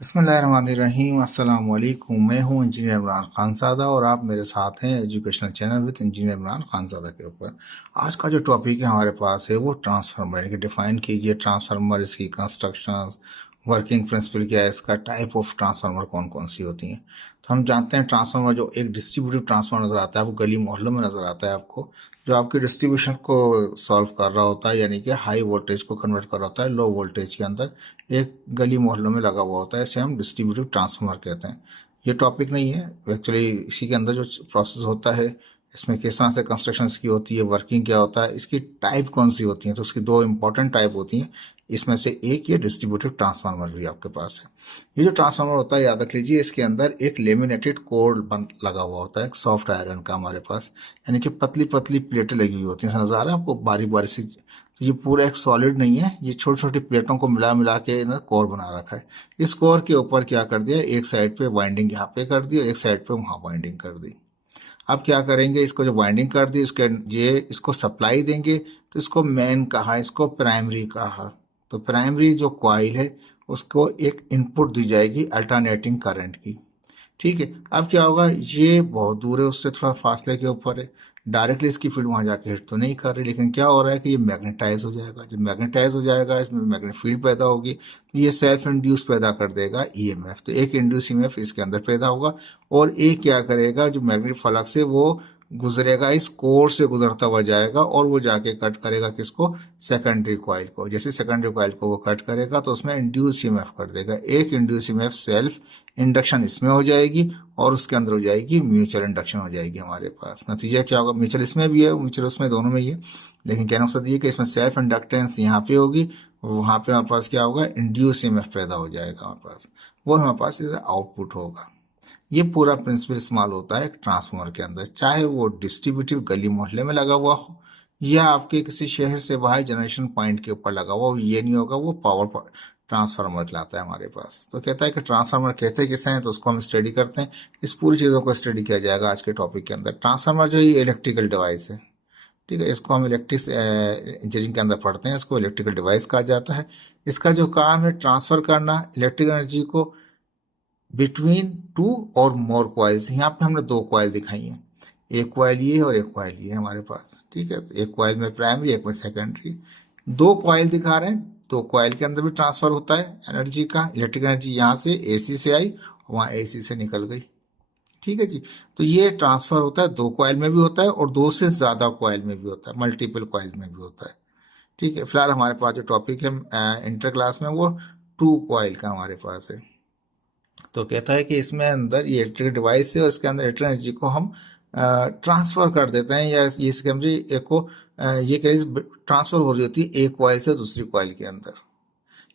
बिस्मिल्लाहिर्रहमानिर्रहीम अस्सलाम वालेकुम। मैं हूं इंजीनियर इमरान खानज़ादा और आप मेरे साथ हैं educational channel with engineer Imran Khanzada के ऊपर। आज का जो टॉपिक है हमारे पास है वो ट्रांसफार्मर, यानी कि डिफाइन कीजिए ट्रांसफार्मर, इसकी कंस्ट्रक्शंस, वर्किंग प्रिंसिपल क्या है, इसका टाइप ऑफ ट्रांसफार्मर कौन कौन सी होती हैं। तो हम जानते हैं ट्रांसफार्मर जो एक डिस्ट्रीब्यूटिव ट्रांसफार्मर नज़र आता है आपको, गली मोहल्लों में नज़र आता है आपको, जो आपकी डिस्ट्रीब्यूशन को सॉल्व कर रहा होता है, यानी कि हाई वोल्टेज को कन्वर्ट कर रहा होता है लो वोल्टेज के अंदर, एक गली मोहल्लों में लगा हुआ होता है, इसे हम डिस्ट्रीब्यूटिव ट्रांसफार्मर कहते हैं। ये टॉपिक नहीं है एक्चुअली, इसी के अंदर जो प्रोसेस होता है, इसमें किस तरह से कंस्ट्रक्शन इसकी होती है, वर्किंग क्या होता है, इसकी टाइप कौन सी होती है। तो उसकी दो इंपॉर्टेंट टाइप होती हैं, इसमें से एक ये डिस्ट्रीब्यूटिव ट्रांसफार्मर भी आपके पास है। ये जो ट्रांसफार्मर होता है याद रख लीजिए, इसके अंदर एक लेमिनेटेड कोर लगा हुआ होता है, एक सॉफ्ट आयरन का हमारे पास, यानी कि पतली पतली प्लेटें लगी हुई होती हैं। नजर आ रहा है आपको बारीक बारीक सी। तो ये पूरा एक सॉलिड नहीं है, ये छोटी छोटी प्लेटों को मिला मिला के ना कोर बना रखा है। इस कोर के ऊपर क्या कर दिया, एक साइड पे वाइंडिंग यहाँ पे कर दी और एक साइड पे वहां वाइंडिंग कर दी। अब क्या करेंगे, इसको जो वाइंडिंग कर दी इसके ये इसको सप्लाई देंगे, तो इसको मेन कहा, इसको प्राइमरी कहा। तो प्राइमरी जो कॉइल है उसको एक इनपुट दी जाएगी अल्टरनेटिंग करंट की। ठीक है, अब क्या होगा, ये बहुत दूर है, उससे थोड़ा फासले के ऊपर है, डायरेक्टली इसकी फील्ड वहां जाके हिट तो नहीं कर रही, लेकिन क्या हो रहा है कि ये मैग्नेटाइज हो जाएगा। जब मैग्नेटाइज हो जाएगा, इसमें मैग्नेट फील्ड पैदा होगी, तो ये सेल्फ इंड्यूस पैदा कर देगा ईएमएफ। तो एक इंड्यूस ईएमएफ इसके अंदर पैदा होगा, और एक क्या करेगा, जो मैग्नेटिक फ्लक्स है वो गुजरेगा, इस कोर से गुजरता हुआ जाएगा और वो जाके कट करेगा किसको, सेकेंडरी कॉइल को। जैसे सेकेंडरी कॉइल को वो कट करेगा तो उसमें इंड्यूस ईएमएफ कर देगा। एक इंड्यूस ईएमएफ सेल्फ इंडक्शन इसमें हो जाएगी और उसके अंदर हो जाएगी म्यूचुअल इंडक्शन हो जाएगी हमारे पास। नतीजा क्या होगा, म्यूचुअल इसमें भी है म्यूचुअल उसमें, दोनों में ही है, लेकिन क्या मकसद ये कि इसमें सेल्फ इंडक्टेंस यहाँ पे होगी, वहां पे हमारे पास क्या होगा, इंड्यूस ईएमएफ पैदा हो जाएगा हमारे पास, वो हमारे पास आउटपुट होगा। ये पूरा प्रिंसिपल इस्तेमाल होता है एक ट्रांसफार्मर के अंदर, चाहे वो डिस्ट्रीब्यूटिव गली मोहल्ले में लगा हुआ हो या आपके किसी शहर से बाहर जनरेशन पॉइंट के ऊपर लगा हुआ हो, ये नहीं होगा, वो पावर ट्रांसफार्मर कहलाता है हमारे पास। तो कहता है कि ट्रांसफार्मर कहते किसे हैं, तो उसको हम स्टडी करते हैं। इस पूरी चीज़ों को स्टडी किया जाएगा आज के टॉपिक के अंदर। ट्रांसफार्मर जो है इलेक्ट्रिकल डिवाइस है, ठीक है, इसको हम इलेक्ट्रिक इंजीनियरिंग के अंदर पढ़ते हैं, इसको इलेक्ट्रिकल डिवाइस कहा जाता है। इसका जो काम है ट्रांसफर करना इलेक्ट्रिकल एनर्जी को बिटवीन टू और मोर कॉइल्स। यहाँ पे हमने दो कॉइल दिखाई हैं, एक कॉइल ये है और एक कॉइल ये है हमारे पास, ठीक है। तो एक कॉइल में प्राइमरी, एक में सेकेंडरी, दो कॉइल दिखा रहे हैं। दो कॉइल के अंदर भी ट्रांसफर होता है एनर्जी का, इलेक्ट्रिक एनर्जी यहाँ से एसी से आई, वहाँ एसी से निकल गई, ठीक है जी। तो ये ट्रांसफर होता है, दो कॉइल में भी होता है और दो से ज्यादा कॉइल में भी होता है, मल्टीपल कॉइल में भी होता है, ठीक है। फिलहाल हमारे पास जो टॉपिक है इंटर क्लास में वो टू कॉइल का हमारे पास है। तो कहता है कि इसमें अंदर ये इलेक्ट्रिक डिवाइस है और इसके अंदर इलेक्ट्रिक एनर्जी को हम ट्रांसफर कर देते हैं, या ये इसके अंदर एक को ये ट्रांसफर हो रही होती है एक कॉइल से दूसरी कॉइल के अंदर,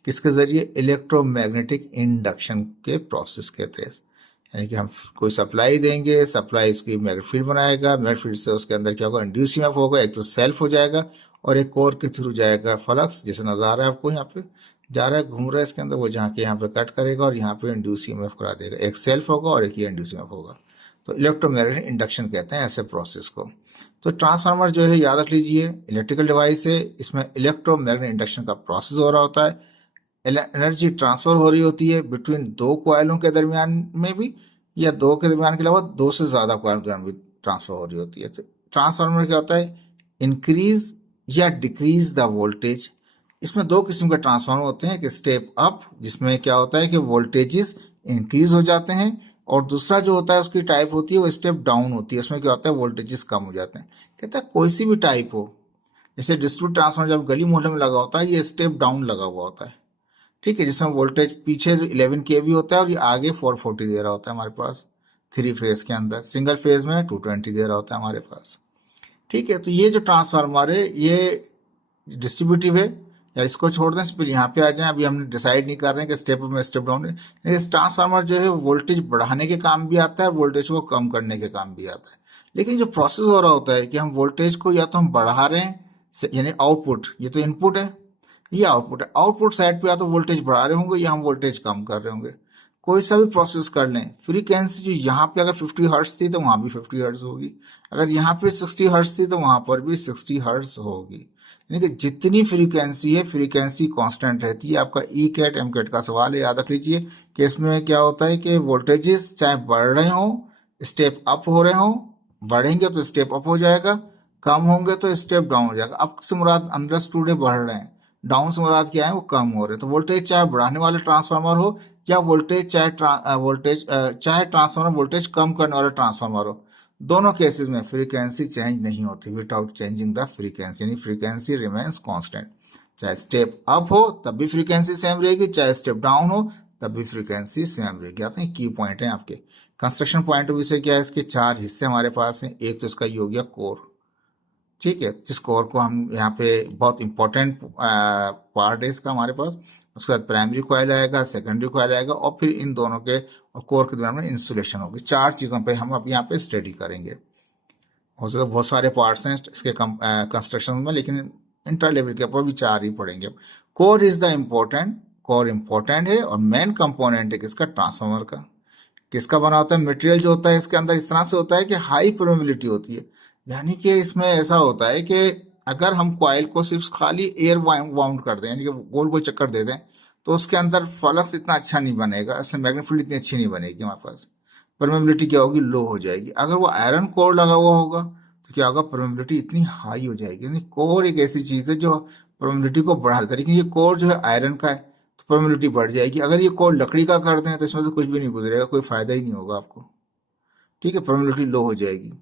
किसके जरिए, इलेक्ट्रोमैग्नेटिक इंडक्शन के प्रोसेस के तहत। यानी कि हम कोई सप्लाई देंगे, सप्लाई इसकी मैग्नेटिक फील्ड बनाएगा, मैग्नेटिक फील्ड से उसके अंदर क्या होगा, इंड्यूस ईएमएफ होगा, एक तो सेल्फ हो जाएगा और एक कोर के थ्रू जाएगा फ्लक्स, जैसे नजर आ रहा है आपको यहाँ पे जा रहा है, घूम रहा है इसके अंदर, वो जहाँ के यहाँ पे कट करेगा और यहाँ पे इंड्यूस ईएमएफ करा देगा। एक सेल्फ होगा और एक ये इंड्यूस ईएमएफ होगा। तो इलेक्ट्रोमैग्नेटिक इंडक्शन कहते हैं ऐसे प्रोसेस को। तो ट्रांसफार्मर जो है याद रख लीजिए इलेक्ट्रिकल डिवाइस है, इसमें इलेक्ट्रोमैग्नेटिक इंडक्शन का प्रोसेस हो रहा होता है, एनर्जी ट्रांसफर हो रही होती है बिटवीन दो कॉइलों के दरमियान में भी, या दो के दरमियान के अलावा दो से ज्यादा कॉइलों के दरमियान भी ट्रांसफर हो रही होती है। तो ट्रांसफार्मर क्या होता है, इंक्रीज या डिक्रीज द वोल्टेज। इसमें दो किस्म के ट्रांसफार्मर होते हैं, एक स्टेप अप जिसमें क्या होता है कि वोल्टेजेस इंक्रीज हो जाते हैं, और दूसरा जो होता है उसकी टाइप होती है वो स्टेप डाउन होती है, उसमें क्या होता है वोल्टेजेस कम हो जाते हैं। कहता है कोई सी भी टाइप हो, जैसे डिस्ट्रीब्यूटेड ट्रांसफार्मर जब गली मोहल्ले में लगा होता है ये स्टेप डाउन लगा हुआ होता है, ठीक है, जिसमें वोल्टेज पीछे जो 11 केवी होता है और ये आगे 440 दे रहा होता है हमारे पास, थ्री फेज के अंदर, सिंगल फेज में 220 दे रहा होता है हमारे पास, ठीक है। तो ये जो ट्रांसफार्मर है ये डिस्ट्रीब्यूटिव है, या इसको छोड़ दें, फिर यहाँ पे आ जाएं। अभी हमने डिसाइड नहीं कर रहे हैं कि स्टेप अप में स्टेप डाउन है। इस ट्रांसफार्मर जो है वोल्टेज बढ़ाने के काम भी आता है और वोल्टेज को कम करने के काम भी आता है। लेकिन जो प्रोसेस हो रहा होता है कि हम वोल्टेज को या तो हम बढ़ा रहे हैं, यानी आउटपुट, ये तो इनपुट है, ये आउटपुट है, आउटपुट साइड पे या तो वोल्टेज बढ़ा रहे होंगे या हम वोल्टेज कम कर रहे होंगे। कोई सा भी प्रोसेस कर लें, फ्रीक्वेंसी जो यहाँ पे अगर 50 हर्ट्ज थी तो वहां भी 50 हर्ट्ज होगी, अगर यहाँ पे 60 हर्ट्ज थी तो वहां पर भी 60 हर्ट्ज होगी। यानी कि जितनी फ्रीक्वेंसी है फ्रीक्वेंसी कांस्टेंट रहती है। आपका ई कैट एम कैट का सवाल है, याद रख लीजिए कि इसमें क्या होता है कि वोल्टेजेस चाहे बढ़ रहे हो, स्टेप अप हो रहे हो, बढ़ेंगे तो स्टेप अप हो जाएगा, कम होंगे तो स्टेप डाउन हो जाएगा। अप से मुराद अंडरस्टूड है बढ़ रहे हैं, डाउन से मुराद क्या है वो कम हो रहे हैं। तो वोल्टेज चाहे बढ़ाने वाले ट्रांसफार्मर हो या वोल्टेज चाहे ट्रांसफार्मर वोल्टेज कम करने वाला ट्रांसफार्मर हो, दोनों केसेस में फ्रीक्वेंसी चेंज नहीं होती विदाउट चेंजिंग द फ्रीक्वेंसी, यानी फ्रीक्वेंसी रिमेन्स कांस्टेंट। चाहे स्टेप अप हो तब भी फ्रीक्वेंसी सेम रहेगी, चाहे स्टेप डाउन हो तब भी फ्रीक्वेंसी सेम रहेगी। आते हैं की पॉइंट है आपके कंस्ट्रक्शन पॉइंट ऑफ व्यू से। क्या है, इसके चार हिस्से हमारे पास हैं। एक तो इसका ये हो गया कोर, ठीक है, जिस कोर को हम यहाँ पे बहुत इंपॉर्टेंट पार्ट है इसका हमारे पास। उसके बाद प्राइमरी कॉइल आएगा, सेकेंडरी कॉइल आएगा, और फिर इन दोनों के और कोर के दरमियान में इंसुलेशन होगी। चार चीज़ों पे हम अब यहाँ पे स्टडी करेंगे। हो सकता है बहुत सारे पार्ट्स हैं इसके कंस्ट्रक्शन में, लेकिन इंटर लेवल के ऊपर भी चार ही पढ़ेंगे। Core is the important, core important है और मेन कंपोनेंट है किसका, ट्रांसफार्मर का। किसका बना होता है, मटेरियल जो होता है इसके अंदर इस तरह से होता है कि हाई परमेबिलिटी होती है। यानी कि इसमें ऐसा होता है कि अगर हम कॉइल को सिर्फ खाली एयर वाउंड कर दें, यानी कि गोल गोल चक्कर दे दें, तो उसके अंदर फ्लक्स इतना अच्छा नहीं बनेगा, इससे मैग्नेटिक फील्ड इतनी अच्छी नहीं बनेगी हमारे पास। परमेबिलिटी क्या होगी, लो हो जाएगी। अगर वो आयरन कोर लगा हुआ होगा तो क्या होगा, परमेबिलिटी इतनी हाई हो जाएगी। यानी कोर एक ऐसी चीज़ है जो परमेबिलिटी को बढ़ा देता है, लेकिन ये कोर जो है आयरन का है तो परमेबिलिटी बढ़ जाएगी। अगर ये कोर लकड़ी का कर दें तो इसमें से कुछ भी नहीं गुजरेगा, कोई फायदा ही नहीं होगा आपको, ठीक है, परमेबिलिटी लो हो जाएगी।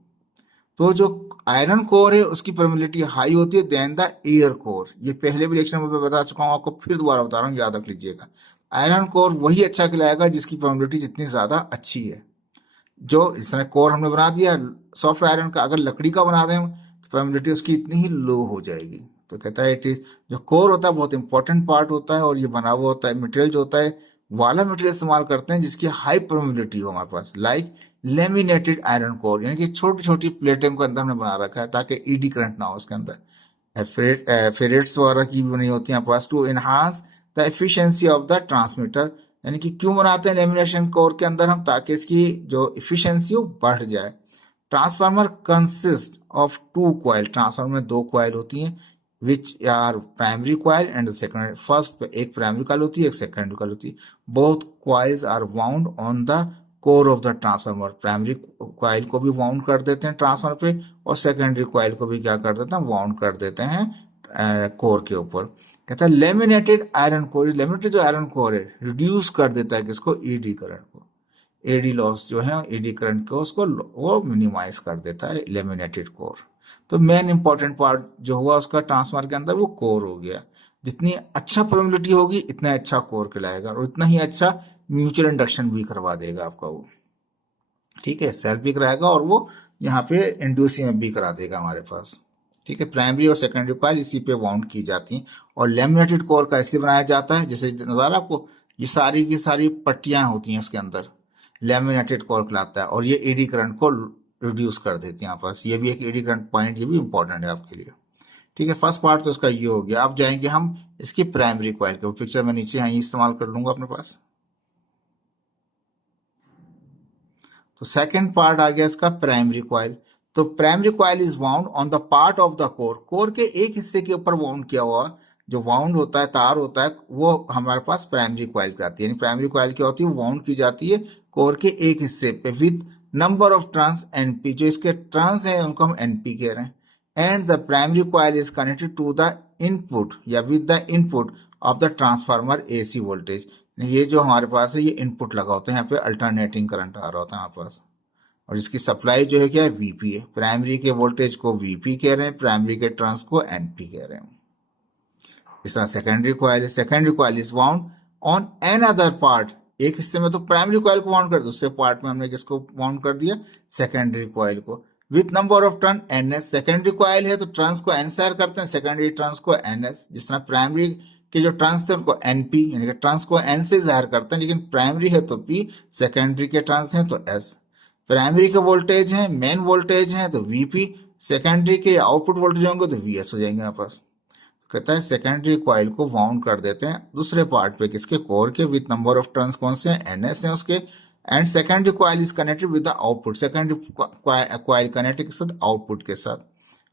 तो जो आयरन कोर है उसकी परमेबिलिटी हाई होती है देन द एयर कोर। ये पहले भी लेक्चर में बता चुका हूँ आपको, फिर दोबारा बता रहा हूँ, याद रख लीजिएगा। आयरन कोर वही अच्छा कहलाएगा जिसकी परमेबिलिटी जितनी ज्यादा अच्छी है। जो इस तरह कोर हमने बना दिया सॉफ्ट आयरन का, अगर लकड़ी का बना दें तो परमेबिलिटी उसकी इतनी ही लो हो जाएगी। तो कहता है इट इज, जो कोर होता है बहुत इंपॉर्टेंट पार्ट होता है, और ये बना हुआ होता है मटेरियल जो होता है वाला मटेरियल इस्तेमाल करते हैं जिसकी हाई परमेबिलिटी हो हमारे पास, लाइक लेमिनेटेड आयरन कोर, यानी कि छोटी छोटी प्लेटें को अंदर हमने बना रखा है ताकि ईडी करंट ना हो उसके अंदर। फेरेट्स वगैरह की भी बनी होती है हमारे पास to enhance the efficiency of the transmitter. यानी कि क्यों बनाते हैं लेमिनेशन कोर के अंदर हम, ताकि इसकी जो इफिशिएंसी वो बढ़ जाए। Transformer consist of two coil, transformer में दो कॉइल होती हैं which are primary coil and secondary. First एक प्राइमरी कॉइल होती है, एक सेकेंडरी कॉइल होती है। Both coils are wound on the core of the transformer. Primary coil को भी वाउंड कर देते हैं ट्रांसफार्मर पे, और सेकेंडरी कॉइल को भी क्या कर देते हैं, वाउंड कर देते हैं कोर के ऊपर। कहता है लेमिनेटेड आयरन कोर, लेमिनेटेड जो आयरन कोर है रिड्यूस कर देता है किसको, ईडी करंट को। एडी लॉस जो है ईडी करंट को उसको वो मिनिमाइज कर देता है लेमिनेटेड कोर। तो मेन इंपॉर्टेंट पार्ट जो हुआ उसका ट्रांसफार्मर के अंदर वो कोर हो गया। जितनी अच्छा प्रोबेबिलिटी होगी इतना अच्छा कोर कहलाएगा, और उतना ही अच्छा म्यूचुअल इंडक्शन भी करवा देगा आपका वो, ठीक है, सेल्फ भी कराएगा और वो यहाँ पे इंड्यूस भी करा देगा हमारे पास, ठीक है। प्राइमरी और सेकेंडरी कॉइल इसी पे वाउंड की जाती हैं। और लेमिनेटेड कोर का इसलिए बनाया जाता है, जैसे नज़ारा आपको, ये सारी की सारी पट्टियां होती हैं उसके अंदर, लेमिनेटेड कोर कहलाता है, और ये एडी करंट को रिड्यूस कर देती हैं आपस। ये भी एक एडी करंट पॉइंट, ये भी इंपॉर्टेंट है आपके लिए, ठीक है। फर्स्ट पार्ट तो इसका ये हो गया। अब जाएंगे हम इसकी प्राइमरी कॉइल के, पिक्चर में नीचे यहीं इस्तेमाल कर लूंगा अपने पास। तो सेकंड पार्ट आ गया इसका प्राइमरी कॉइल। तो primary coil is wound on the part of the core, core के एक हिस्से के ऊपर वाउंड किया हुआ जो वाउंड होता है, तार होता है, वो हमारे पास प्राइमरी कॉइल कहलाती है। यानी प्राइमरी कॉइल क्या होती है, वाउंड की जाती है कोर के एक हिस्से पे with number of turns NP, जो इसके टर्न्स हैं उनको हम एनपी कह रहे हैं। And the primary coil is connected to the input या with the input of the transformer AC voltage. ये जो हमारे पास है ये इनपुट लगा होता है, यहाँ पे अल्टरनेटिंग करंट आ रहा होता है हमारे पास, और इसकी सप्लाई जो है क्या है, वीपी है। प्राइमरी के वोल्टेज को वीपी कह रहे हैं, प्राइमरी के टर्न्स को एनपी कह रहे हैं। इस तरह सेकेंडरी कॉइल है, secondary coil is wound on an other part, एक हिस्से में तो प्राइमरी कॉइल को वाउंड कर, दूसरे पार्ट में हमने किसको वाउंड कर दिया, सेकेंडरी कॉइल को, with number of turn NS. Secondary coil है तो टर्न्स को एन शेयर करते हैं, सेकेंडरी टर्न्स को एनएस। जिस तरह प्राइमरी के जो टर्न्स थे उनको एनपी, यानी कि टर्न्स को एन से जाहिर करते हैं, लेकिन प्राइमरी है तो पी, सेकेंडरी के टर्न्स हैं तो एस। प्राइमरी के वोल्टेज हैं, मेन वोल्टेज हैं तो वीपी, सेकेंडरी के आउटपुट वोल्टेज होंगे तो वीएस हो जाएंगे यहाँ पास। कहता है सेकेंडरी कॉइल को वाउंड कर देते हैं दूसरे पार्ट पे, किसके, कोर के, विद नंबर ऑफ टर्न्स कौन से हैं, एनएस हैं उसके। And secondary coil is connected with the output, secondary coil connected के साथ आउटपुट के साथ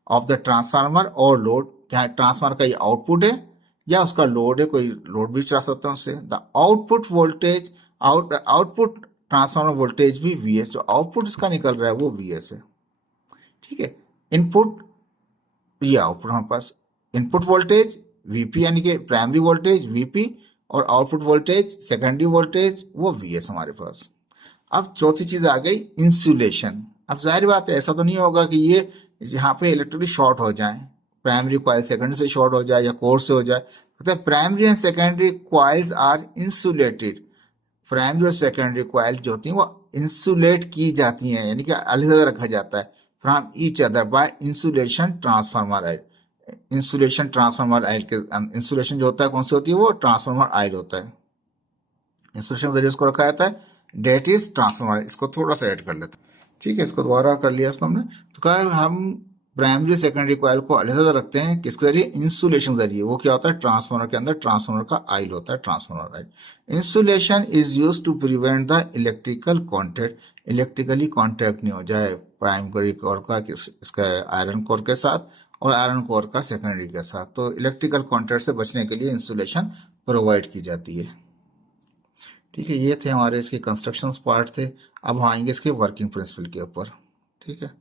ऑफ द ट्रांसफार्मर और लोड क्या ट्रांसफार्मर का ये आउटपुट है या उसका लोड है, कोई लोड भी चला सकते हैं उससे। The output voltage output transformer voltage भी वीएस, जो आउटपुट इसका निकल रहा है वो वीएस है। ठीक है, इनपुट ये आउटपुट हमारे पास, इनपुट वोल्टेज वीपी यानी कि प्राइमरी वोल्टेज वीपी और आउटपुट वोल्टेज सेकेंडरी वोल्टेज वो वीएस हमारे पास। अब चौथी चीज आ गई इंसुलेशन। अब जाहिर बात है ऐसा तो नहीं होगा कि ये यहाँ पे इलेक्ट्रिकली शॉर्ट हो जाए, प्राइमरी कॉइल सेकेंडरी से शॉर्ट हो जाए या कोर से हो जाए। तो primary and secondary coils are insulated. Primary और सेकेंडरी कॉइल जो होती हैं वो इंसुलेट की जाती हैं, यानी कि अलग रखा जाता है from each other by insulation transformer oil. Insulation transformer oil के इंसुलेशन जो होता है कौन सी होती है, वो ट्रांसफार्मर आइल होता है। इंसुलेशन जरिए इसको रखा जाता है, डेट इज ट्रांसफार्मर। इसको थोड़ा सा ऐड कर लेते हैं। ठीक है, इसको दोबारा कर लिया इसको हमने। तो कहा हम प्राइमरी सेकेंडरी कॉइल को अलग रखते हैं किसके जरिए, इंसुलेशन जरिए। वो क्या होता है, ट्रांसफार्मर के अंदर ट्रांसफार्मर का आइल होता है, transformer oil. Insulation is used to prevent the electrical contact, electrically contact नहीं हो जाए प्राइमरी कोर का इसका आयरन कोर के साथ और आयरन कोर का सेकेंडरी के साथ। तो इलेक्ट्रिकल कॉन्टैक्ट से बचने के लिए इंसुलेशन प्रोवाइड की जाती है। ठीक है, ये थे हमारे इसके कंस्ट्रक्शन पार्ट थे। अब हम आएंगे इसके वर्किंग प्रिंसिपल के ऊपर। ठीक है,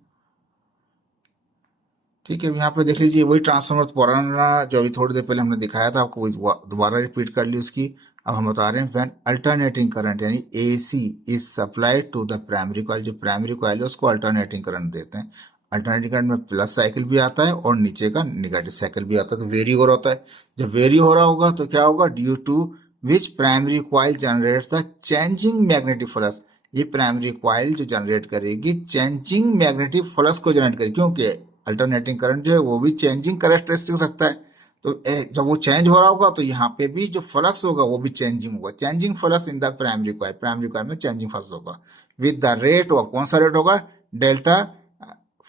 ठीक है, यहाँ पे देख लीजिए वही ट्रांसफार्मर पुराना जो अभी थोड़ी देर पहले हमने दिखाया था आपको, दोबारा रिपीट कर ली उसकी। अब हम बता रहे हैं व्हेन अल्टरनेटिंग करंट यानी AC is supplied to the primary coil, जो प्राइमरी कॉइल है उसको अल्टरनेटिंग करंट देते हैं। अल्टरनेटिंग करंट में प्लस साइकिल भी आता है और नीचे का निगेटिव साइकिल भी आता है, तो वेरी हो रहा होता है। जब वेरी हो रहा होगा तो क्या होगा, due to which primary coil generates the changing magnetic flux. ये प्राइमरी कॉइल जो जनरेट करेगी चेंजिंग मैग्नेटिक फ्लक्स को जनरेट करेगी, क्योंकि अल्टरनेटिंग करंट जो है वो भी चेंजिंग करेक्टरिस्टिक रखता है। तो जब वो चेंज हो रहा होगा तो यहाँ पे भी जो फ्लक्स होगा वो भी चेंजिंग होगा, changing flux in the primary coil, primary coil में चेंजिंग फ्लक्स होगा विद द रेट ऑफ, कौन सा रेट होगा, delta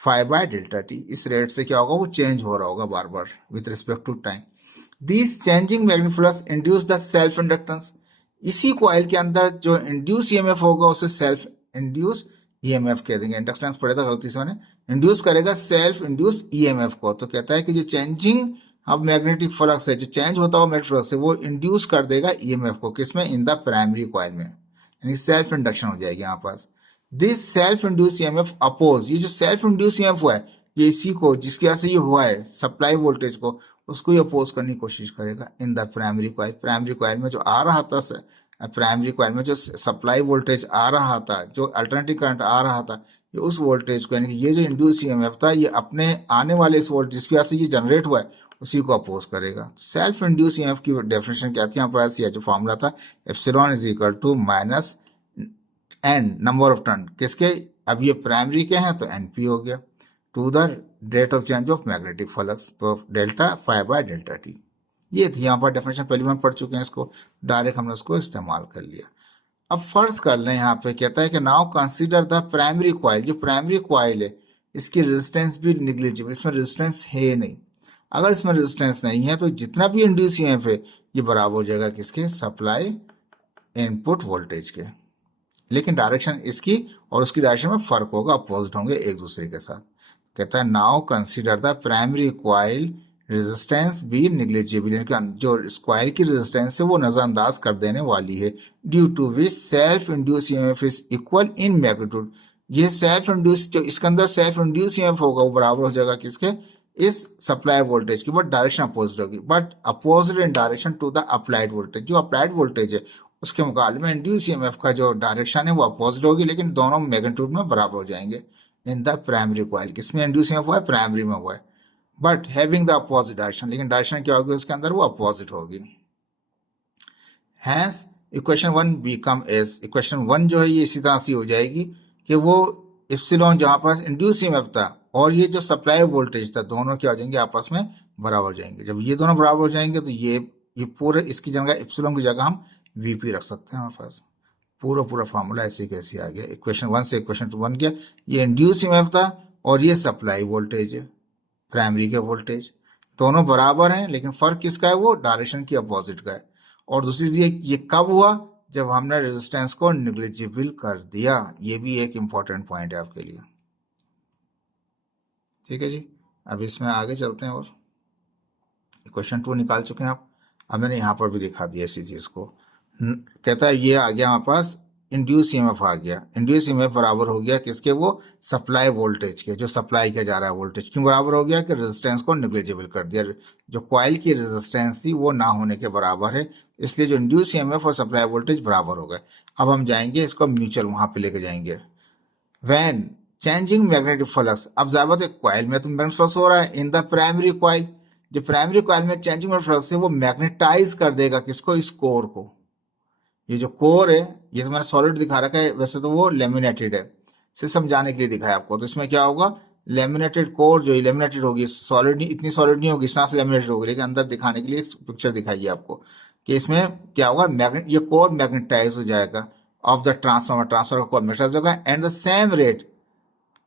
phi by delta T. इस रेट से क्या होगा, वो चेंज हो रहा होगा बार बार with respect to time. This changing magnetic flux induce the self inductance. इसी कॉइल के अंदर जो इंड्यूस ईएमएफ होगा उसे सेल्फ इंड्यूस ईएमएफ कह देंगे। इंडक्टेंस पढ़े था गलती से मैंने, इंड्यूस करेगा सेल्फ इंड्यूस ईएमएफ को। तो कहता है कि जो चेंजिंग अब मैग्नेटिक फ्लक्स है, जो चेंज होता हुआ मैग्नेटिक फ्लक्स है, वो इंड्यूस कर देगा ईएमएफ को, किसमें, इन द प्राइमरी कॉइल में, यानी सेल्फ इंडक्शन हो जाएगी यहाँ पास। This self induce EMF oppose, ये जो सेल्फ इंड्यूस ईएमएफ हुआ है ये इसी को, जिसकी वजह से ये हुआ है सप्लाई वोल्टेज को, उसको ही अपोज करने की कोशिश करेगा इन the primary coil. Primary coil में जो आ रहा था, प्राइमरी कॉइल में जो सप्लाई वोल्टेज आ रहा था, जो अल्टरनेटिव करंट आ रहा था, ये उस वोल्टेज को, यानी कि ये जो इंड्यूस ईएमएफ था, ये अपने आने वाले इस वोल्टेज जिसकी वजह से ये जनरेट हुआ है उसी को अपोज करेगा। सेल्फ इंड्यूस ईएमएफ की डेफिनेशन क्या थी यहाँ पर, ऐसी जो फॉर्मूला था, epsilon is equal to minus N number of turn, किसके, अब ये प्राइमरी के हैं तो एनपी हो गया, to the rate of change of magnetic flux, तो delta phi by delta T. ये थी यहाँ पर डेफिनेशन, पहली बार पढ़ चुके हैं इसको, डायरेक्ट हमने उसको इस्तेमाल कर लिया। अब फर्ज कर लें, यहाँ पे कहता है कि now consider the primary coil, जो प्राइमरी कॉइल है इसकी रेजिस्टेंस भी निग्लिजिबल, इसमें रेजिस्टेंस है नहीं। अगर इसमें रेजिस्टेंस नहीं है तो जितना भी इंड्यूस ईएमएफ है ये बराबर हो जाएगा किसके, सप्लाई इनपुट वोल्टेज के, लेकिन डायरेक्शन इसकी और उसकी डायरेक्शन में फर्क होगा, अपोजिट होंगे एक दूसरे के साथ। कहता है now consider the primary coil resistance be negligible, यानी जो इस कॉइल की रेजिस्टेंस है वो नजरअंदाज कर देने वाली है, due to which self induce EMF is equal in magnitude. ये सेल्फ इंड्यूस, जो इसके अंदर सेल्फ इंड्यूस ईएमएफ होगा वो बराबर हो जाएगा किसके, इस सप्लाई वोल्टेज की, बट डायरेक्शन अपोजिट होगी, but opposite in direction to the applied voltage. जो अप्लाइड वोल्टेज है उसके मुकाबले में इंड्यूस ईएमएफ का जो डायरेक्शन है वो अपोजिट होगी, लेकिन दोनों मैग्नीट्यूड में बराबर हो जाएंगे इन द प्राइमरी कॉइल। किसमें इंड्यूस ईएमएफ हुआ है, प्राइमरी में हुआ है, but having the opposite direction, लेकिन डायरेक्शन क्या होगी उसके अंदर, वो अपोजिट होगी। Hence equation 1 become as, equation 1 जो है ये इसी तरह से हो जाएगी कि वो एप्सिलॉन जहां पास इंड्यूस ईएमएफ था और ये जो सप्लाई वोल्टेज था, दोनों क्या हो जाएंगे, आपस में बराबर हो जाएंगे। जब ये दोनों बराबर हो जाएंगे तो ये पूरे, इसकी जगह एप्सिलॉन की जगह हम वीपी रख सकते हैं हमारे पास। पूरा फार्मूला ऐसे कैसे आ गया, इक्वेशन 1 से इक्वेशन 2 बन गया। ये इंड्यूस ईएमएफ था और ये सप्लाई वोल्टेज है, प्राइमरी के वोल्टेज, दोनों बराबर हैं, लेकिन फर्क किसका है, वो डायरेक्शन की अपोजिट का है। और दूसरी चीज ये कब हुआ, जब हमने रेजिस्टेंस को निग्लिजिबल कर दिया। ये भी एक इंपॉर्टेंट पॉइंट है आपके लिए। ठीक है जी, अब इसमें आगे चलते हैं। और इक्वेशन 2 निकाल चुके हैं आप। अब मैंने यहाँ पर भी दिखा दिया इसी चीज़ को। कहता है ये आ गया हमारे पास इंड्यूस ईएमएफ आ गया। इंड्यूस ईएमएफ बराबर हो गया किसके, वो सप्लाई वोल्टेज के, जो सप्लाई किया जा रहा है वोल्टेज। क्यों बराबर हो गया कि रेजिस्टेंस को निग्लिजिबल कर दिया, जो कॉइल की रेजिस्टेंस थी वो ना होने के बराबर है, इसलिए जो इंड्यूस ईएमएफ और सप्लाई वोल्टेज बराबर हो गए। अब हम जाएंगे इसको म्यूचुअल वहां पे लेके जाएंगे। वैन चेंजिंग मैग्नेटिक फ्लक्स, अब जाबत है कॉइल में तो मैग्नेटिक फ्लक्स हो रहा है इन द प्राइमरी कॉइल, जो प्राइमरी कॉइल में चेंजिंग मैग्नेटिक फ्लक्स है वो मैग्नेटाइज कर देगा किसको, इस कोर को। ये जो कोर है ये तो मैंने सॉलिड दिखा रखा है, वैसे तो वो लेमिनेटेड है, सिर्फ समझाने के लिए दिखाया आपको। तो इसमें क्या होगा, लेमिनेटेड कोर जो लेमिनेटेड होगी, सॉलिड नहीं, इतनी सॉलिड नहीं होगी, इस तरह से लेमिनेटेड होगी, लेकिन अंदर दिखाने के लिए पिक्चर दिखाई है आपको कि इसमें क्या होगा, मैग्नेट, ये कोर मैग्नेटाइज हो जाएगा ऑफ द ट्रांसफार्मर, ट्रांसफार्मर का कोर मैग्नेटाइज होगा and the same rate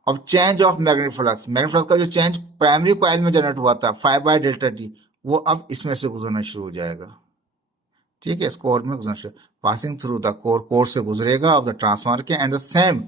of change of magnetic flux, magnetic flux का जो चेंज प्राइमरी कॉइल में जनरेट हुआ था 5/Δt, वो अब इसमें से गुजरना शुरू हो जाएगा। ठीक है, इस कोर में गुजरना शुरू, passing through the core, core से गुजरेगा ऑफ द ट्रांसफार्मर के, एंड द सेम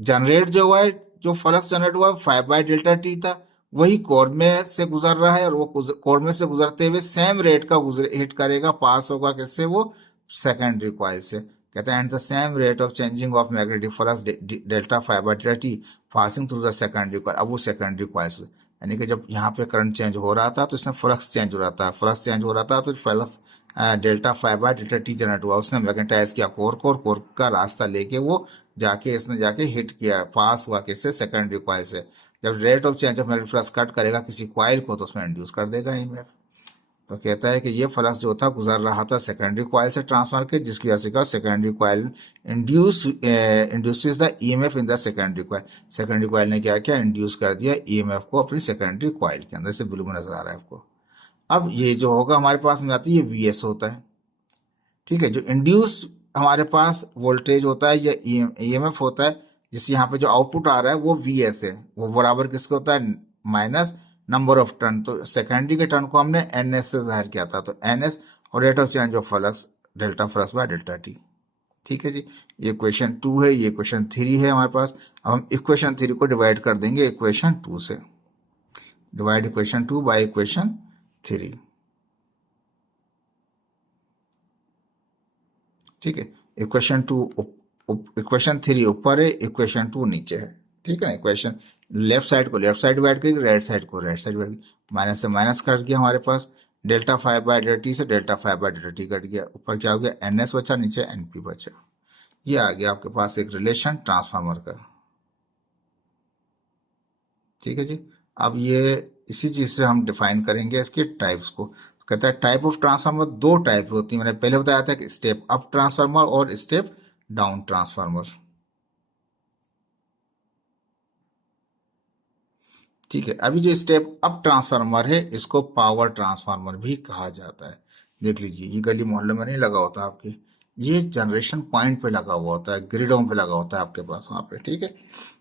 जनरेट जो हुआ है, जो फ्लक्स जनरेट हुआ 5/Δt था, वही कोर में से गुजर रहा है, और वो कोर में से गुजरते हुए सेम रेट का हिट करेगा, पास होगा किससे, वो सेकेंडरी कॉइल से। कहते हैं and the same rate of changing of magnetic flux delta 5/Δt passing through the secondary coil, अब वो सेकेंडरी कॉइल से, यानी कि जब यहाँ पे करंट चेंज हो रहा था तो इसमें फ्लक्स चेंज हो रहा था, फ्लक्स चेंज हो रहा था तो फ्लक्स डेल्टा 5/Δt जनरेट हुआ, उसने मैग्नेटाइज किया कोर को, और कोर का रास्ता लेके वो जाके इसने जाके हिट किया, पास हुआ किससे, सेकेंडरी कॉइल से। जब rate of change of magnetic flux cut करेगा किसी कॉइल को तो उसमें इंड्यूस कर देगा ईएमएफ। तो कहता है कि ये फ्लक्स जो था गुजर रहा था सेकेंडरी कॉइल से ट्रांसफार्मर के, जिसकी वजह से क्या, secondary coil induces the EMF in the secondary coil, secondary coil ने क्या किया, इंड्यूस कर दिया ईएमएफ को अपनी सेकेंडरी कॉइल के अंदर, से ब्लू में नजर आ रहा है आपको। अब ये जो होगा हमारे पास में आती है, ये वीएस होता है। ठीक है, जो इंड्यूस हमारे पास वोल्टेज होता है या ईएमएफ होता है, जिससे यहाँ पे जो आउटपुट आ रहा है वो वीएस है, वो बराबर किसके होता है, माइनस नंबर ऑफ टर्न। तो सेकेंडरी के टर्न को हमने एनएस से जाहिर किया था, तो एनएस और rate of change of flux delta फ्लक्स/Δt। ठीक है जी, ये क्वेश्चन 2 है, ये क्वेश्चन 3 है हमारे पास। अब हम इक्वेशन 3 को डिवाइड कर देंगे इक्वेशन 2 से, डिवाइड इक्वेशन 2 बाय इक्वेशन 3। ठीक है, इक्वेशन 3 ऊपर है, इक्वेशन 2 नीचे है। ठीक है ना, इक्वेशन लेफ्ट साइड को लेफ्ट साइड डिवाइड करेंगे, राइट साइड को राइट साइड डिवाइड, माइनस से माइनस कट गया हमारे पास, डेल्टा 5/Δt से डेल्टा 5/Δt कट गया, ऊपर क्या हो गया, एनएस बचा, नीचे एनपी बचा। ये आ गया आपके पास एक रिलेशन ट्रांसफार्मर का। ठीक है जी, अब ये इसी चीज से हम डिफाइन करेंगे इसके टाइप्स को। कहता है टाइप ऑफ ट्रांसफार्मर, 2 टाइप होती है, मैंने पहले बताया था कि स्टेप अप ट्रांसफार्मर और स्टेप डाउन ट्रांसफार्मर। ठीक है, अभी जो स्टेप अप ट्रांसफार्मर है इसको पावर ट्रांसफार्मर भी कहा जाता है। देख लीजिए, ये गली मोहल्ले में नहीं लगा होता आपके, ये जनरेशन पॉइंट पे लगा हुआ होता है, ग्रिडों पे लगा होता है आपके पास वहां पे। ठीक है,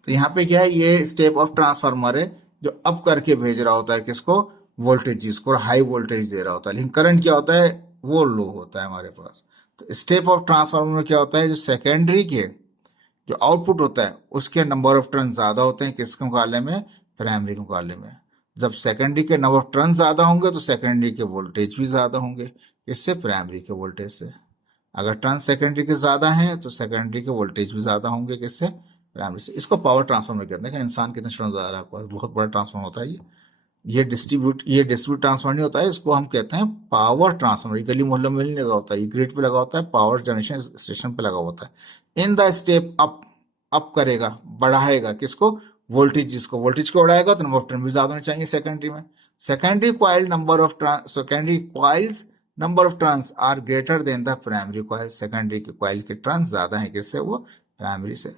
तो यहाँ पे क्या है, ये स्टेप अप ट्रांसफार्मर है जो अप करके भेज रहा होता है किसको, वोल्टेज, जिसको हाई वोल्टेज दे रहा होता है, लेकिन करंट क्या होता है, वो लो होता है हमारे पास। तो स्टेप ऑफ ट्रांसफार्मर में क्या होता है, जो सेकेंडरी के जो आउटपुट होता है उसके नंबर ऑफ टर्न ज्यादा होते हैं किसके मुकाबले में, प्राइमरी के मुकाबले में। जब सेकेंडरी के नंबर ऑफ टर्न ज्यादा होंगे तो सेकेंडरी के वोल्टेज भी ज्यादा होंगे, इससे प्राइमरी के वोल्टेज से। अगर टर्न सेकेंडरी के ज्यादा हैं तो सेकेंडरी के वोल्टेज भी ज्यादा होंगे किससे, प्राइमरी से। इसको पावर ट्रांसफार्मर कहते हैं कि इंसान कितने स्टूडेंट ज्यादा रहा है, बहुत बड़ा ट्रांसफार्मर होता है ये डिस्ट्रीब्यूट ट्रांसफार्मर नहीं होता है, इसको हम कहते हैं पावर ट्रांसफार्मर। गली मोहल्ले में नहीं लगा होता है, ये ग्रिड पे लगा होता है, पावर जनरेशन स्टेशन पे लगा होता है। इन द स्टेप अप करेगा, बढ़ाएगा किसको, वोल्टेज, जिसको वोल्टेज को बढ़ाएगा तो नंबर ऑफ टर्न भी ज्यादा होने चाहिए सेकेंडरी में। Secondary coil number of turns are greater than the primary coil, secondary के कॉइल के टर्न्स ज्यादा है किससे, वो प्राइमरी से।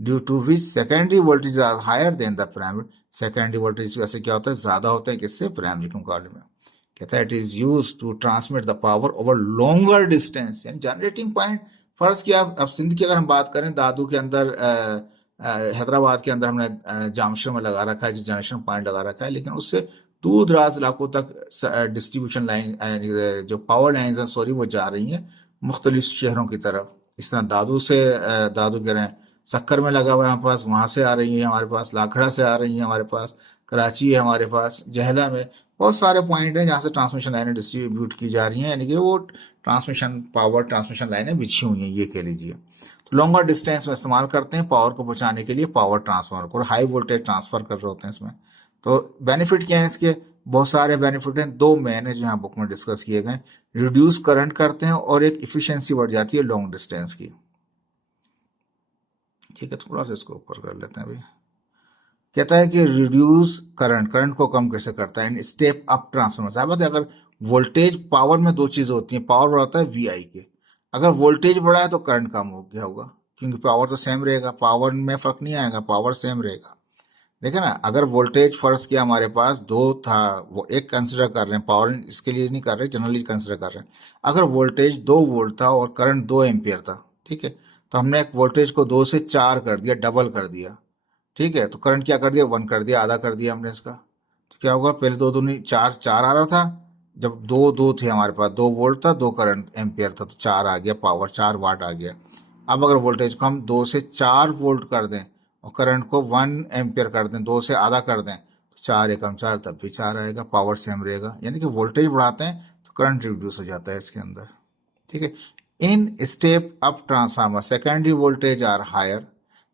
Due to which secondary voltage are higher than the primary, secondary voltage वैसे क्या होता है, ज्यादा होता है किससे, प्राइमरी के मुकाबले में। कहता है it is use to transmit the power over longer distance, यानी जनरेटिंग पॉइंट। फर्ज किया, अब सिंध की अगर हम बात करें, दादू के अंदर हैदराबाद के अंदर हमने जामशर में लगा रखा है, जो जनरेशन पॉइंट लगा रखा है, लेकिन उससे दूर दराज इलाकों तक डिस्ट्रीब्यूशन लाइन, जो पावर लाइन है सॉरी, वो जा रही हैं मुख्तलिफ शहरों की तरफ। इस तरह दादू कह रहे हैं, सक्कर में लगा हुआ है हमारे पास, वहां से आ रही है हमारे पास, लाखड़ा से आ रही है हमारे पास, कराची है हमारे पास, जहला में, बहुत सारे पॉइंट हैं जहाँ से ट्रांसमिशन लाइनें डिस्ट्रीब्यूट की जा रही हैं, यानी कि वो ट्रांसमिशन लाइनें बिछी हुई हैं, ये कह लीजिए। तो लॉन्गर डिस्टेंस में इस्तेमाल करते हैं पावर को पहुंचाने के लिए, पावर ट्रांसफर को, हाई वोल्टेज ट्रांसफर कर रहे होते हैं इसमें। तो बेनिफिट क्या है इसके? बहुत सारे बेनिफिट हैं, दो मेन है जो यहाँ बुक में डिस्कस किए गए। रिड्यूस करंट करते हैं और एक इफिशियंसी बढ़ जाती है लॉन्ग डिस्टेंस की। ठीक है, थोड़ा सा इसको ऊपर कर लेते हैं अभी। कहता है कि रिड्यूस करंट को कम कैसे करता है, स्टेप अप ट्रांसफॉर्मर। साहब अगर वोल्टेज पावर में दो चीजें होती हैं, पावर बढ़ाता है वीआई के, अगर वोल्टेज बढ़ा है तो करंट कम हो गया होगा, क्योंकि पावर तो सेम रहेगा, पावर में फर्क नहीं आएगा, पावर सेम रहेगा। देखे ना, अगर वोल्टेज फर्स्ट किया हमारे पास दो था, वो एक कंसिडर कर रहे हैं, पावर इसके लिए नहीं कर रहे, जनरली कंसिडर कर रहे हैं। अगर वोल्टेज 2 वोल्ट था और करंट 2 एम्पियर था, ठीक है, तो हमने एक वोल्टेज को 2 से 4 कर दिया, डबल कर दिया, ठीक है, तो करंट क्या कर दिया, 1 कर दिया, आधा कर दिया हमने इसका। तो क्या होगा, पहले दो दूनी चार, चार आ रहा था, जब दो दो थे हमारे पास, 2 वोल्ट था, 2 करंट एम्पियर था, तो 4 आ गया पावर, 4 वाट आ गया। अब अगर वोल्टेज को हम 2 से 4 वोल्ट कर दें और करंट को 1 एम्पियर कर दें, 2 से आधा कर दें, तो 4 एकम 4, तब भी 4 आएगा, पावर सेम रहेगा। यानी कि वोल्टेज बढ़ाते हैं तो करंट रिड्यूस हो जाता है इसके अंदर। ठीक है, in step up transformer secondary voltage are higher,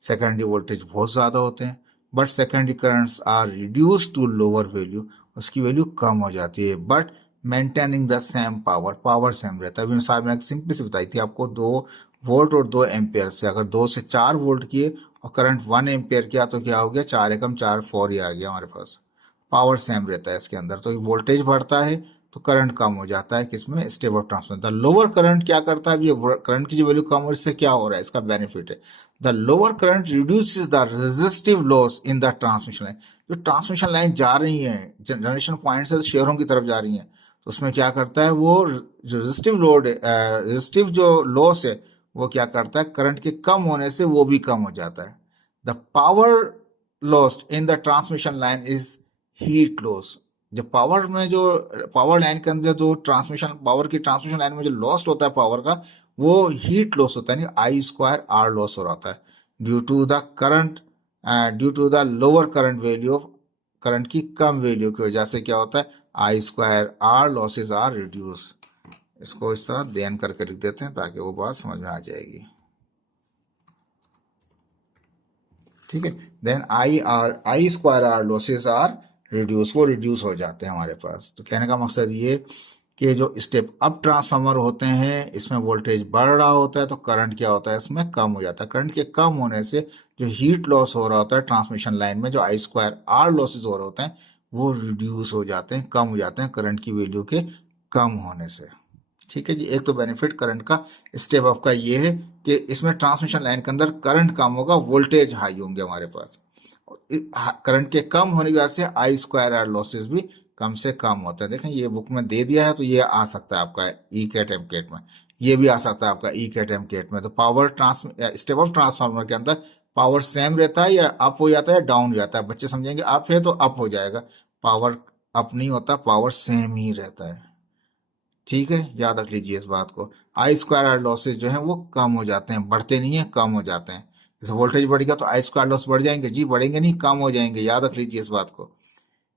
secondary voltage बहुत ज़्यादा होते हैं, but secondary currents are reduce to lower value, उसकी वैल्यू कम हो जाती है, but maintaining the same power, power same रहता है। अभी मिसाल मैंने सिंपली से बताई थी आपको, 2 वोल्ट और 2 एम्पियर से अगर 2 से 4 वोल्ट किए और करंट 1 एम्पियर किया तो क्या हो गया, 4 एकम 4, 4 ही आ गया हमारे पास, पावर सेम रहता है इसके अंदर। तो वोल्टेज बढ़ता है तो करंट कम हो जाता है, किसमें, step up transformer. The lower current क्या करता है, ये करंट की जो वैल्यू कम हो इससे क्या हो रहा है, इसका बेनिफिट है, the lower current reduces the resistive loss in the transmission line. जो ट्रांसमिशन लाइन जा रही है जनरेशन पॉइंट से शहरों की तरफ जा रही है, तो उसमें क्या करता है, वो रेजिस्टिव लोड, रेजिस्टिव जो लॉस है वो क्या करता है, करंट के कम होने से वो भी कम हो जाता है। The power lost in the transmission line is heat loss. जब पावर में जो, पावर लाइन के अंदर जो ट्रांसमिशन, पावर की ट्रांसमिशन लाइन में जो लॉस्ट होता है पावर का, वो हीट लॉस होता है, यानी I² R लॉस हो रहा है, due to the current, due to the lower current value of, current की कम वैल्यू की वजह से क्या होता है, I² R losses are reduce. इसको इस तरह ध्यान करके लिख देते हैं ताकि वो बात समझ में आ जाएगी। ठीक है, then I² R losses are reduce, वो रिड्यूस हो जाते हैं हमारे पास। तो कहने का मकसद ये कि जो स्टेप अप ट्रांसफार्मर होते हैं इसमें वोल्टेज बढ़ रहा होता है तो करंट क्या होता है, इसमें कम हो जाता है। करंट के कम होने से जो हीट लॉस हो रहा होता है ट्रांसमिशन लाइन में, जो I² R लॉसेज हो रहे होते हैं, वो रिड्यूस हो जाते हैं, कम हो जाते हैं करंट की वैल्यू के कम होने से। ठीक है जी, एक तो बेनिफिट करंट का स्टेप अप का ये है कि इसमें ट्रांसमिशन लाइन के अंदर करंट कम होगा, वोल्टेज हाई होंगे हमारे पास। करंट के कम होने की वजह से I² R लॉसेज भी कम से कम होता है। देखें ये बुक में दे दिया है, तो ये आ सकता है आपका ई कैट एम कैट में, ये भी आ सकता है आपका ई कैट एम कैट में। तो पावर स्टेप अप ट्रांसफार्मर के अंदर पावर सेम रहता है या अप हो जाता है या डाउन हो जाता है। बच्चे समझेंगे अप है तो अप हो जाएगा, पावर अप नहीं होता, पावर सेम ही रहता है। ठीक है, याद रख लीजिए इस बात को। I² R लॉसेज जो है वो कम हो जाते हैं, बढ़ते नहीं है, कम हो जाते हैं। जैसे वोल्टेज बढ़ गया तो I² लॉस बढ़ जाएंगे, जी बढ़ेंगे नहीं, कम हो जाएंगे, याद रख लीजिए इस बात को।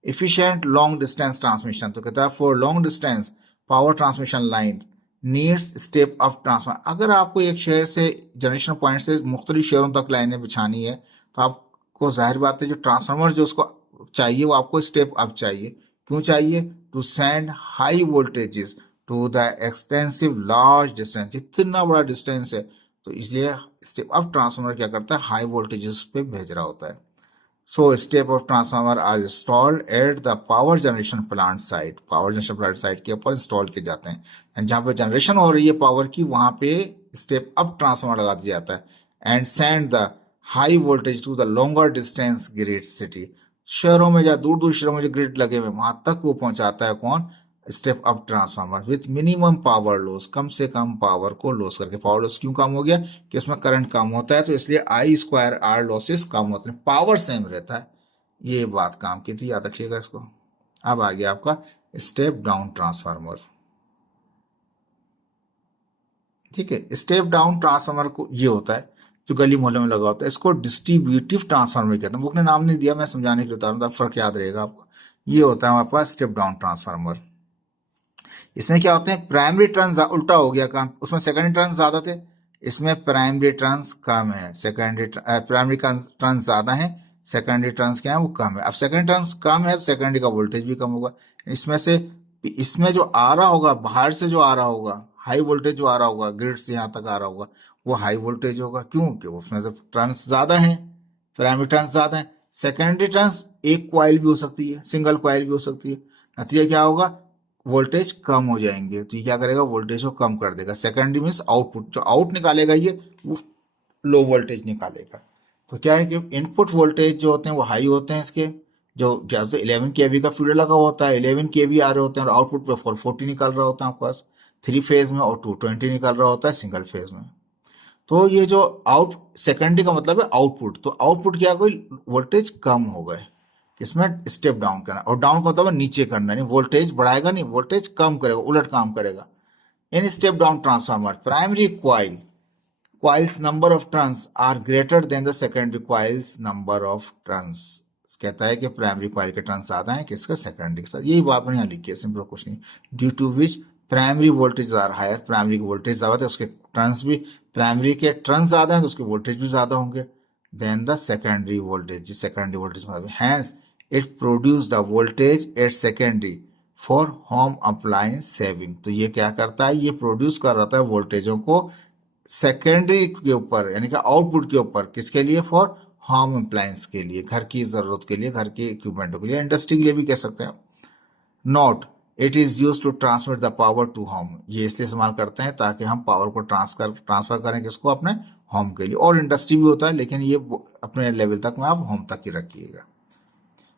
इफिशिएंट लॉन्ग डिस्टेंस ट्रांसमिशन, तो कहता है for long distance power transmission line needs step up transfer. अगर आपको एक शहर से, जनरेशन पॉइंट से मुख्तलिफ शहरों तक लाइनें बिछानी है तो आपको जाहिर बात है जो ट्रांसफार्मर जो उसको चाहिए वो आपको स्टेप अप चाहिए। क्यों चाहिए, to send high voltages to the extensive large distance, इतना बड़ा डिस्टेंस है तो इसलिए स्टेप अप ट्रांसफार्मर क्या करता है, हाई वोल्टेजेस पे भेज रहा होता है। So step of transformer are installed at the power generation plant site, power generation plant site के ऊपर इंस्टॉल किए जाते हैं, एंड जहाँ पे जनरेशन हो रही है पावर की वहां पे स्टेप अप ट्रांसफार्मर लगा दिया जाता है and send the high voltage to the longer distance grid city. शहरों में, जहाँ दूर दूर शहरों में जो ग्रिड लगे हुए वहां तक वो पहुंचाता है कौन, step up transformer with minimum power loss, कम से कम पावर को लॉस करके। पावर लॉस क्यों कम हो गया, कि उसमें करंट कम होता है तो इसलिए I² R लॉसेस कम होते हैं, पावर सेम रहता है। ये बात काम की थी, याद रखिएगा इसको। अब आ गया आपका स्टेप डाउन ट्रांसफार्मर। ठीक है, स्टेप डाउन ट्रांसफार्मर को ये होता है जो गली मोहल्ले में लगा होता है, इसको डिस्ट्रीब्यूटिव ट्रांसफार्मर कहते हैं। बुक ने नाम नहीं दिया, मैं समझाने के लिए बता रहा हूँ, फर्क याद रहेगा आपको। ये होता है हमारे पास स्टेप डाउन ट्रांसफार्मर। इसमें क्या होते हैं, प्राइमरी टर्न्स उल्टा हो गया काम, उसमें सेकेंडरी टर्न्स ज्यादा थे, इसमें प्राइमरी टर्न्स कम है, सेकेंडरी प्राइमरी टर्न्स ज्यादा है, सेकेंडरी टर्न्स क्या है वो कम है। अब सेकेंडरी टर्न्स कम है तो सेकेंडरी का वोल्टेज भी कम होगा। इसमें से इसमें जो आ रहा होगा बाहर से, जो आ रहा होगा हाई वोल्टेज जो आ रहा होगा ग्रिड से यहाँ तक आ रहा होगा, वो हाई वोल्टेज होगा, क्यों कि उसमें तो टर्न्स ज्यादा है, प्राइमरी टर्न्स ज्यादा है। सेकेंडरी टर्न्स एक क्वाइल भी हो सकती है, सिंगल क्वाइल भी हो सकती है, नतीजा क्या होगा, वोल्टेज कम हो जाएंगे। तो ये क्या करेगा, वोल्टेज को कम कर देगा। सेकेंडरी मीन्स आउटपुट, जो आउट निकालेगा ये वो लो वोल्टेज निकालेगा। तो क्या है कि इनपुट वोल्टेज जो होते हैं वो हाई होते हैं इसके, जो क्या होता है 11 केवी का फीडर लगा होता है, 11 केवी आ रहे होते हैं और आउटपुट पे 440 निकल रहा होता है आपके पास 3 फेज में, और 220 निकल रहा होता है सिंगल फेज में। तो ये जो आउट सेकेंडरी का मतलब है आउटपुट, तो आउटपुट क्या, कोई वोल्टेज कम हो गए, इसमें स्टेप डाउन करना, और डाउन का मतलब नीचे करना, नहीं वोल्टेज बढ़ाएगा, नहीं वोल्टेज कम करेगा, उलट काम करेगा। In step down transformer primary coils number of turns are greater than the secondary coils number of turns. कहता है कि प्राइमरी क्वाइल के टर्न्स ज्यादा है किसका, सेकेंडरी के साथ। यही बात मैंने यहाँ लिखी है, सिंपल कुछ नहीं। Due to which primary voltage are higher, primary की वोल्टेज ज्यादा है उसके टर्न्स भी, प्राइमरी के टर्न्स ज्यादा है तो उसके वोल्टेज भी ज्यादा होंगे then the secondary voltage, secondary voltage hence it produce the voltage at secondary for home appliance saving. तो ये क्या करता है, ये प्रोड्यूस कर रहा है वोल्टेजों को सेकेंडरी के ऊपर, यानी कि आउटपुट के ऊपर, किसके लिए, फॉर होम अप्लायंस के लिए, घर की जरूरत के लिए, घर के इक्विपमेंटों के लिए, इंडस्ट्री के लिए भी कह सकते हैं। Note, it is use to transmit the power to home, ये इसलिए इस्तेमाल करते हैं ताकि हम पावर को ट्रांसफर करें किसको, अपने होम के लिए, और इंडस्ट्री भी होता है लेकिन ये अपने लेवल तक में आप होम तक ही रखिएगा।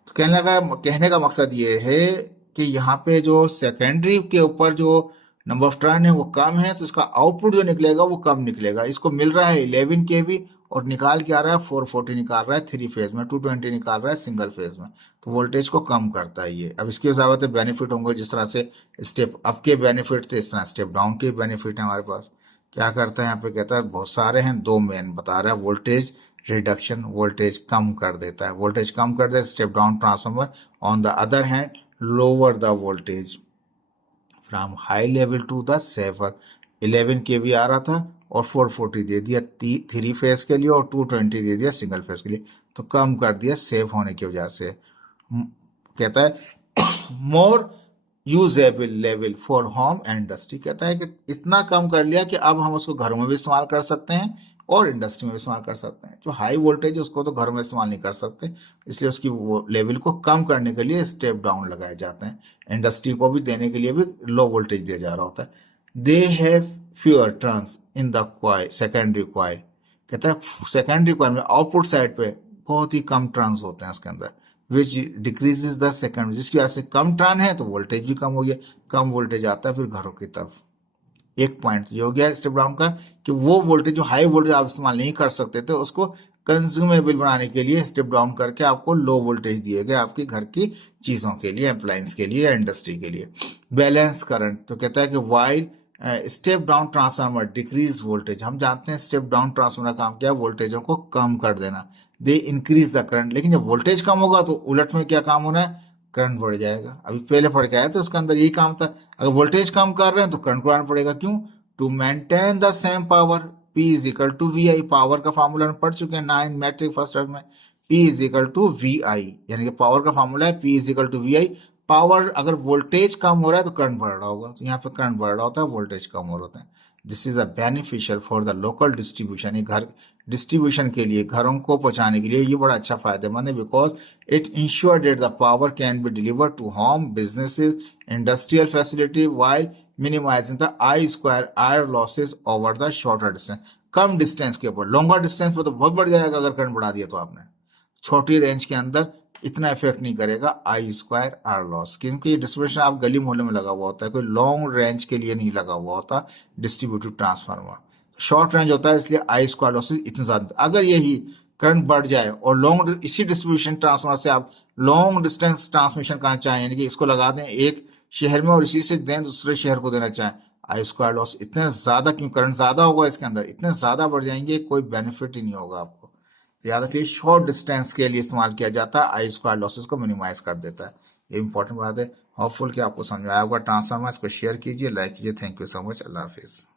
तो कहने का मकसद ये है कि यहाँ पे जो सेकेंडरी के ऊपर जो नंबर ऑफ टर्न है वो कम है, तो इसका आउटपुट जो निकलेगा वो कम निकलेगा। इसको मिल रहा है 11 केवी और निकाल के आ रहा है 440 निकाल रहा है 3 फेज में, 220 निकाल रहा है सिंगल फेज में, तो वोल्टेज को कम करता है ये। अब इसके हिसाब से बेनिफिट होंगे, जिस तरह से स्टेप अप के बेनिफिट थे इस तरह स्टेप डाउन के बेनिफिट है हमारे पास। क्या करता है यहाँ पे, कहता है बहुत सारे हैं, दो मेन बता रहा है। वोल्टेज रिडक्शन, वोल्टेज कम कर देता है, वोल्टेज कम कर देता है step down transformer. On the other hand lower the voltage from high level to the saver, 11 KV आ रहा था और 440 दे दिया 3 फेज के लिए, और 220 दे दिया सिंगल फेज के लिए, तो कम कर दिया सेव होने की वजह से। कहता है more usable level for home and industry, कहता है कि इतना कम कर लिया कि अब हम उसको घरों में भी इस्तेमाल कर सकते हैं और इंडस्ट्री में भी इस्तेमाल कर सकते हैं। जो हाई वोल्टेज है उसको तो घर में इस्तेमाल नहीं कर सकते, इसलिए उसकी वो लेवल को कम करने के लिए स्टेप डाउन लगाए जाते हैं। इंडस्ट्री को भी देने के लिए भी लो वोल्टेज दिया जा रहा होता है। They have fewer turns in the coil, secondary coil, कहता है सेकेंडरी क्वाइल में आउटपुट साइड पे बहुत ही कम टर्न्स होते हैं उसके अंदर, विच डिक्रीजेस द सेकेंडरी, जिसकी वजह से कम टर्न है तो वोल्टेज भी कम हो गया, कम वोल्टेज आता है फिर घरों की तरफ। एक पॉइंट ये हो गया स्टेप डाउन का कि वो वोल्टेज जो हाई वोल्टेज आप इस्तेमाल नहीं कर सकते थे उसको कंज्यूमेबल बनाने के लिए स्टेप डाउन करके आपको लो वोल्टेज दिए गए आपकी घर की चीजों के लिए, अप्लायंस के लिए या इंडस्ट्री के लिए। बैलेंस करंट, तो कहता है कि while step down transformer decrease voltage, हम जानते हैं स्टेप डाउन ट्रांसफार्मर का काम क्या है, वोल्टेजों को कम कर देना। दे इंक्रीज द करंट, लेकिन जब वोल्टेज कम होगा तो उलट में क्या काम होना है, करंट बढ़ जाएगा। अभी पहले पढ़ के आया तो उसके अंदर यही काम था, अगर वोल्टेज कम कर रहे हैं तो करंट बढ़ाना पड़ेगा, क्यों, to maintain the same power, P is equal to V I, power का फॉर्मूला हम पढ़ चुके हैं 9 मैट्रिक फर्स्ट टर्म में, P is equal to V I, यानी कि पावर का फॉर्मूला है P is equal to V I. Power अगर वोल्टेज कम हो रहा है तो करंट बढ़ रहा होगा, तो यहाँ पे करंट बढ़ रहा होता है, वोल्टेज कम हो रहा है। This is a beneficial for the local distribution, ये घर डिस्ट्रीब्यूशन के लिए, घरों को पहुंचाने के लिए ये बड़ा अच्छा फायदेमंद है, because it ensure that the power can be delivered to home, businesses, industrial facility while minimising the I square R losses over the shorter distance. कम डिस्टेंस के ऊपर, लॉन्गर डिस्टेंस पर तो बहुत बढ़ जाएगा अगर करंट बढ़ा दिया तो आपने, छोटी रेंज के अंदर इतना इफेक्ट नहीं करेगा आई स्क्वायर आर लॉस, क्योंकि डिस्ट्रीब्यूशन आप गली मोहल्ले में लगा हुआ होता है, कोई लॉन्ग रेंज के लिए नहीं लगा हुआ होता डिस्ट्रीब्यूटिव ट्रांसफार्मर, शॉर्ट रेंज होता है, इसलिए आई स्क्वायर लॉसेज इतने ज्यादा। अगर यही करंट बढ़ जाए और लॉन्ग इसी डिस्ट्रीब्यूशन ट्रांसफार्मर से आप लॉन्ग डिस्टेंस ट्रांसमिशन करना चाहें, यानी कि इसको लगा दें एक शहर में और इसी से दें दूसरे शहर को देना चाहें, आई स्क्वायर लॉस इतने ज्यादा, क्यों करंट ज्यादा होगा इसके अंदर, इतने ज्यादा बढ़ जाएंगे, कोई बेनिफिट ही नहीं होगा आपको। तो याद रखिए शॉर्ट डिस्टेंस के लिए इस्तेमाल किया जाता है, आई स्क्वायर लॉसेस को मिनिमाइज कर देता है। ये इंपॉर्टेंट बात है। होपफुल कि आपको समझ में आया होगा ट्रांसफार्मर। इसको शेयर कीजिए, लाइक कीजिए। Thank you so much. अल्लाह हाफिज़।